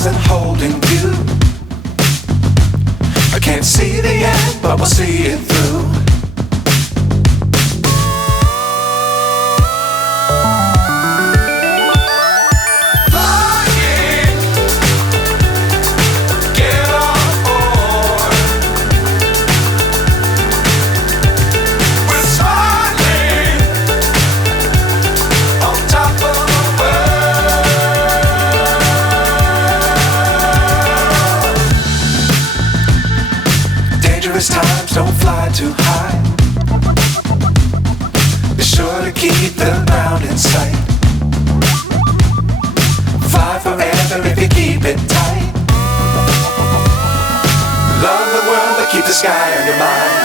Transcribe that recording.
stars and holding you. I can't see the end, but we'll see it through. Times don't fly too high. Be sure to keep the ground in sight. Fly forever if you keep it tight. Love the world but keep the sky on your mind.